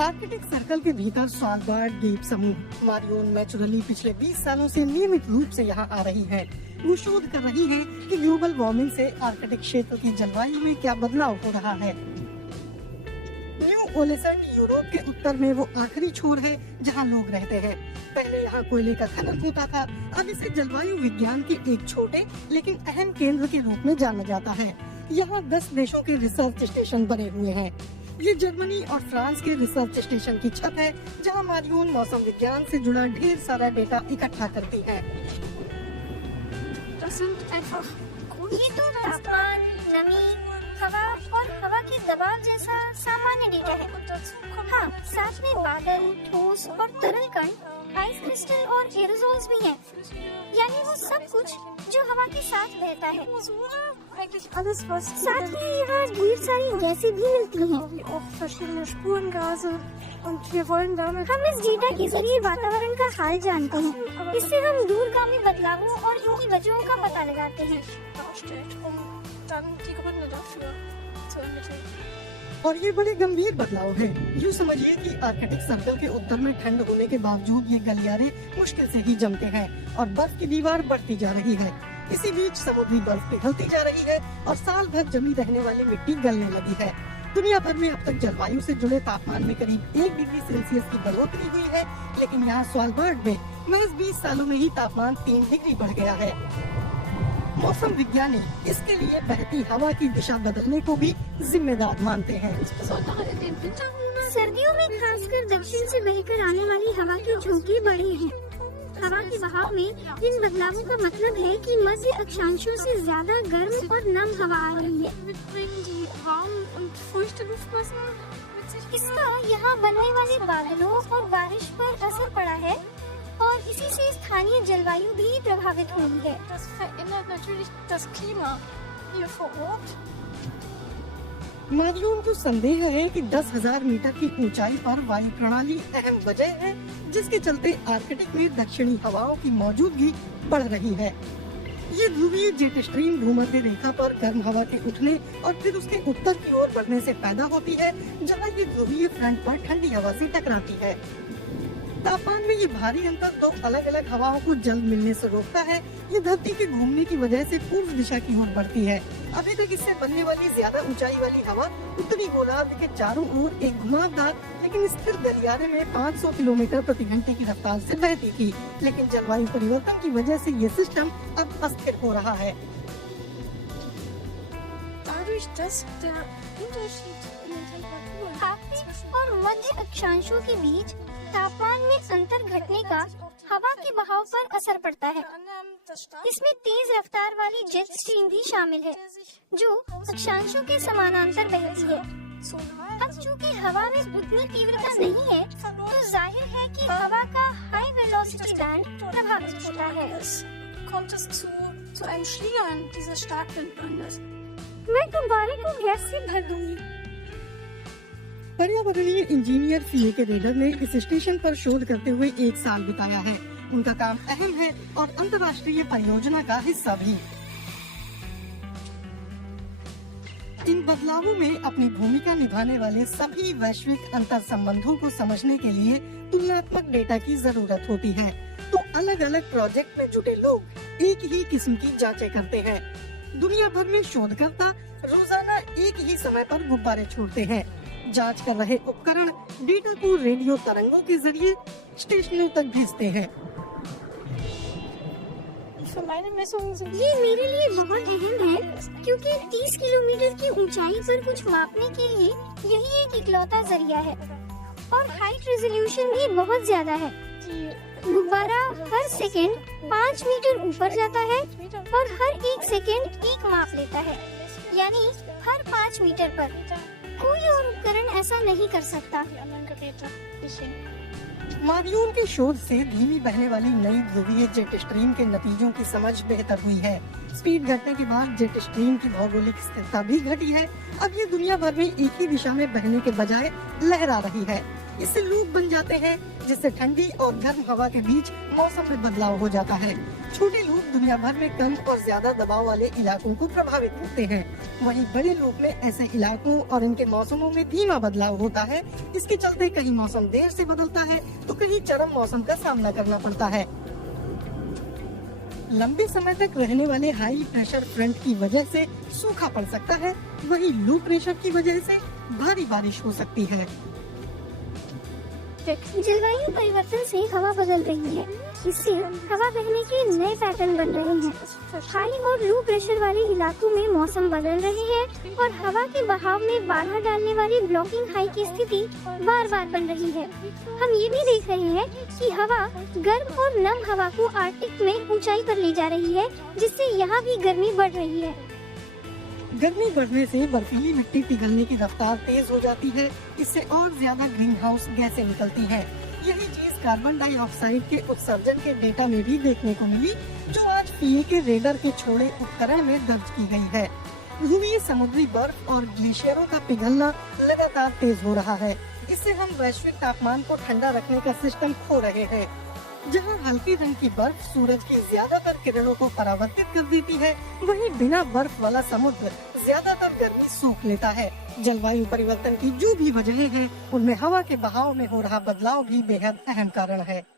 Arctic circle के भीतर Svalbard द्वीप समूह मारियोन मैचुरली पिछले 20 सालों से नियमित रूप से यहाँ आ रही है। वो शोध कर रही है कि ग्लोबल वार्मिंग से आर्कटिक क्षेत्र की जलवायु में क्या बदलाव हो रहा है। न्यू ओलेसेंट यूरोप के उत्तर में वो आखिरी छोर है जहाँ लोग रहते हैं। पहले यहाँ कोयले का खनन होता था। अब इसे जलवायु विज्ञान के एक छोटे लेकिन अहम केंद्र के रूप में जाना जाता है। यहाँ 10 देशों के रिसर्च स्टेशन बने हुए हैं। ये जर्मनी और फ्रांस के रिसर्च स्टेशन की छत है जहाँ मारियोन मौसम विज्ञान से जुड़ा ढेर सारा डेटा इकट्ठा करती है। ये तो तापमान, नमी, हवा और हवा के दबाव जैसा सामान्य डेटा है। हाँ, साथ में बादल, ठोस और तरल कण, आइस क्रिस्टल और एरोसोल्स भी हैं। यानी वो सब कुछ जो हवा के साथ बहता है। साथ ही यहाँ ढेर सारी गैसें भी मिलती हैं। हम इस डेटा के जरिए वातावरण का हाल जानते हैं। इससे हम दूरगामी बदलावों और इनकी वजहों का पता लगाते हैं। और ये बड़े गंभीर बदलाव है। यूँ समझिए कि आर्कटिक सर्कल के उत्तर में ठंड होने के बावजूद ये गलियारे मुश्किल से ही जमते हैं और बर्फ की दीवार बढ़ती जा रही है। इसी बीच समुद्री बर्फ पिघलती जा रही है और साल भर जमी रहने वाली मिट्टी गलने लगी है। दुनिया भर में अब तक जलवायु से जुड़े तापमान में करीब 1 डिग्री सेल्सियस की बढ़ोतरी हुई है, लेकिन यहाँ स्वालबार्ड में महज 20 सालों में ही तापमान 3 डिग्री बढ़ गया है। मौसम विज्ञानी इसके लिए बहती हवा की दिशा बदलने को भी जिम्मेदार मानते हैं। सर्दियों में खासकर दक्षिण से बहकर आने वाली हवा की झोंकी बढ़ी है। हवा के बहाव में इन बदलावों का मतलब है कि मध्य अक्षांशों से ज्यादा गर्म और नम हवा आ रही है। इसका यहाँ बनने वाले बादलों और बारिश पर असर पड़ा है और इसी से स्थानीय जलवायु भी प्रभावित हुई है। मारियोन को संदेह है कि 10,000 मीटर की ऊंचाई पर वायु प्रणाली अहम वजह है जिसके चलते आर्कटिक में दक्षिणी हवाओं की मौजूदगी बढ़ रही है। ये ध्रुवीय जेट स्ट्रीम भूमध्य रेखा पर गर्म हवा के उठने और फिर उसके उत्तर की ओर बढ़ने से पैदा होती है, जहाँ ये ध्रुवीय फ्रंट पर ठंडी हवा से टकराती है। तापमान में ये भारी अंतर 2 अलग अलग हवाओं को जल्द मिलने से रोकता है। ये धरती के घूमने की वजह से पूर्व दिशा की ओर बढ़ती है। अभी तक इससे बनने वाली ज्यादा ऊंचाई वाली हवा उत्तरी गोलार्ध के चारों ओर एक घुमावदार लेकिन स्थिर गलियारे में 500 किलोमीटर प्रति घंटे की रफ्तार से बहती थी, लेकिन जलवायु परिवर्तन की वजह से ये सिस्टम अब अस्थिर हो रहा है। और मध्य अक्षांशों के बीच तापमान में अंतर घटने का हवा के बहाव पर असर पड़ता है। इसमें तेज रफ्तार वाली जेट स्ट्रीम भी शामिल है, जो अक्षांशों के समानांतर बहती है। अब चूंकि हवा में उतनी तीव्रता नहीं है, तो जाहिर है कि हवा का हाई वेलोसिटी बैंड प्रभावित होता है। मैं गुब्बारे को गैस से भर दूंगी। पर्यावरणीय इंजीनियर सीए के रेडर ने इस स्टेशन पर शोध करते हुए 1 साल बिताया है। उनका काम अहम है और अंतर्राष्ट्रीय परियोजना का हिस्सा भी। इन बदलावों में अपनी भूमिका निभाने वाले सभी वैश्विक अंतर संबंधों को समझने के लिए तुलनात्मक डेटा की जरूरत होती है। तो अलग अलग प्रोजेक्ट में जुटे लोग एक ही किस्म की जांचें करते हैं। दुनिया भर में शोधकर्ता रोजाना एक ही समय पर गुब्बारे छोड़ते हैं। जांच कर रहे उपकरण डेटा को रेडियो तरंगों के जरिए स्टेशनों तक भेजते हैं। ये मेरे लिए बहुत अहम है, क्योंकि 30 किलोमीटर की ऊंचाई पर कुछ मापने के लिए यही एक इकलौता जरिया है। और हाइट रेजोल्यूशन भी बहुत ज्यादा है। गुब्बारा हर सेकंड 5 मीटर ऊपर जाता है और हर 1 सेकंड 1 माप लेता है, यानी हर 5 मीटर पर। कोई और उपकरण ऐसा नहीं कर सकता। मारियोन के शोध से धीमी बहने वाली नई ध्रुवीय जेट स्ट्रीम के नतीजों की समझ बेहतर हुई है। स्पीड घटने के बाद जेट स्ट्रीम की भौगोलिक स्थिरता भी घटी है। अब ये दुनिया भर में एक ही दिशा में बहने के बजाय लहरा रही है। इससे लूप बन जाते हैं, जिससे ठंडी और गर्म हवा के बीच मौसम में बदलाव हो जाता है। छोटे लूप दुनिया भर में कम और ज्यादा दबाव वाले इलाकों को प्रभावित करते हैं। वहीं बड़े लूप में ऐसे इलाकों और इनके मौसमों में धीमा बदलाव होता है। इसके चलते कहीं मौसम देर से बदलता है तो कहीं चरम मौसम का सामना करना पड़ता है। लंबे समय तक रहने वाले हाई प्रेशर फ्रंट की वजह से सूखा पड़ सकता है, वहीं लो प्रेशर की वजह से भारी बारिश हो सकती है। जलवायु परिवर्तन से हवा बदल रही है, इससे हवा बहने के नए पैटर्न बन रहे हैं। हाई और लो प्रेशर वाले इलाकों में मौसम बदल रहे हैं और हवा के बहाव में बाधा डालने वाली ब्लॉकिंग हाई की स्थिति बार बार बन रही है। हम ये भी देख रहे हैं कि हवा गर्म और नम हवा को आर्कटिक में ऊंचाई पर ले जा रही है, जिससे यहाँ भी गर्मी बढ़ रही है। गर्मी बढ़ने से बर्फीली मिट्टी पिघलने की रफ्तार तेज हो जाती है। इससे और ज्यादा ग्रीन हाउस गैसें निकलती हैं। यही चीज कार्बन डाइऑक्साइड के उत्सर्जन के डेटा में भी देखने को मिली, जो आज पीए के रेडर के छोड़े उपकरण में दर्ज की गई है। ध्रुवीय समुद्री बर्फ और ग्लेशियरों का पिघलना लगातार तेज हो रहा है। इससे हम वैश्विक तापमान को ठंडा रखने का सिस्टम खो रहे हैं। जहां हल्के रंग की बर्फ सूरज की ज्यादातर किरणों को परावर्तित कर देती है, वहीं बिना बर्फ वाला समुद्र ज्यादातर गर्मी सोख लेता है। जलवायु परिवर्तन की जो भी वजहें हैं, उनमें हवा के बहाव में हो रहा बदलाव भी बेहद अहम कारण है।